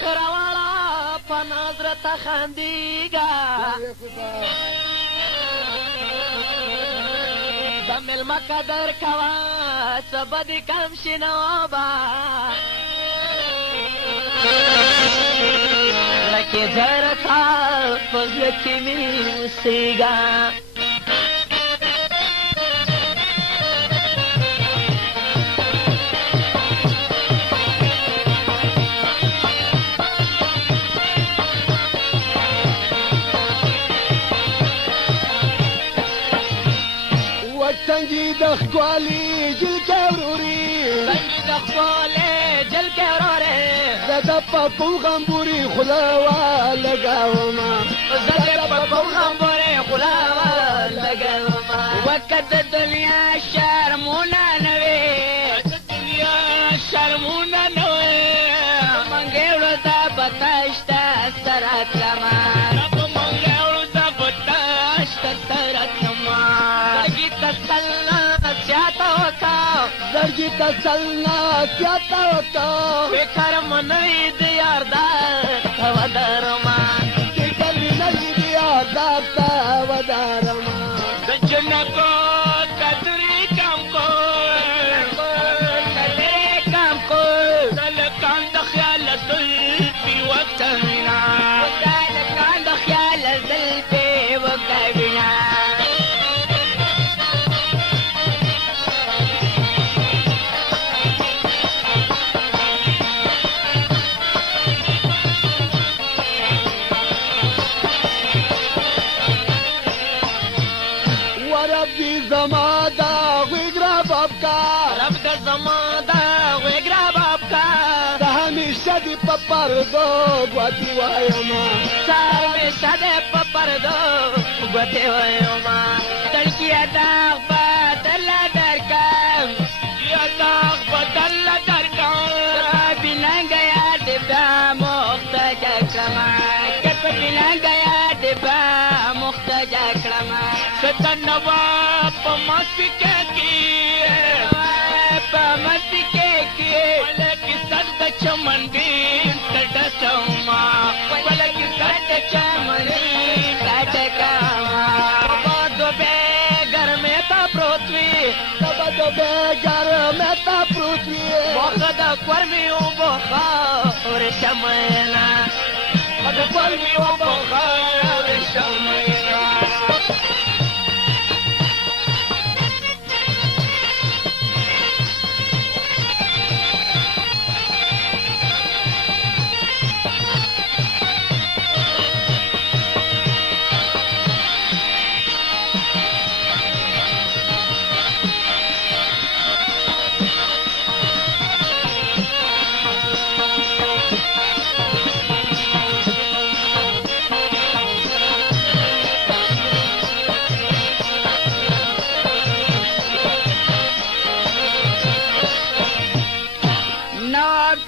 خروړه په نظر ته خندېږه د مېلمه قدر کوه څه به دې کم شي نو به لکې زره کال په زړه کې مې اوسېږه تنگی د ښکلي جلکې وروري تنگی د ښکلي جلکې وروري زه د په کوم غمبوري خوله ولګومه زه د په کوم غمبوري خوله ولګومه وکه د دنیا شرمونه نه وي د دنیا شرمونه نه وي منګېړو ته به تشته سره تلمه زړګي ته چلنا زیاته وکړه فکر مو نه وي د یار دار ته ودرما فکر مې نه وي د یار دار ته ودرما د جنکو قدرې کم کو قدرې کم کو دلکان د خیال زلفې وکړه وینا دلکان د خیال زلفې وکړه وینا زما دا غویګرا باب کا رب د زما دا غویګرا باب کا د همیشه دی په پردو ګوتې وایم همیشه دی په پردو ګوتې وایم تړکیه داغ به درله درکم یا داغ به درله درکم بیننګه یاد بیا مختجه کړمه که په بیننګه یاد بیا مختجه کړمه ستنوا په مسکه کې په مسکه کې ولکه سد چمن دې کډچما ولکه سد چمن دې کډکما بابا به ګرمه تا پروتوي بابا به ګرمه تا پروتوي وخت کورمي او بخا ورشمنا وخت کورمي او بخا ورشمنا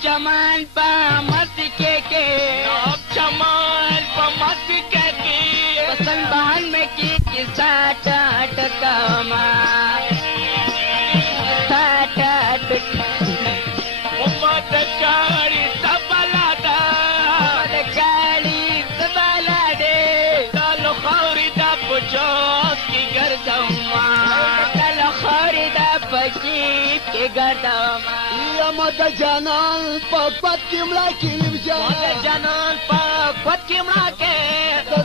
چمان پا مسکے کے چمان پا مسکے کے پسند بہن میں کی ساٹھ ٹکما ساٹھ امت کاری سبلا دا امت کاری سبلا دے دالو خوری دا پچوس کی گردما دالو خوری دا پچیب کی گردما د جانان په قوت کې مړه کې نمجان د جانان په قوت کې مړه کې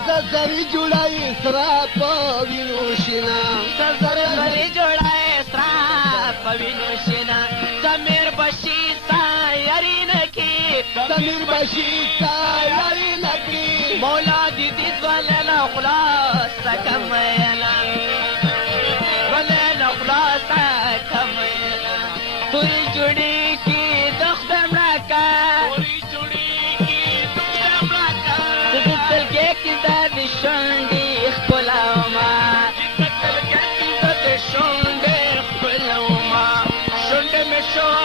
د زرې جوړای سرا په وینو شینا د زرې جوړای سرا په وینو شینا زمیر بشي سایری نکی زمیر بشي سایری نکی مولا دې دې ولنا خلاص کمینا ولنا خلاص کمینا توي جوړي Show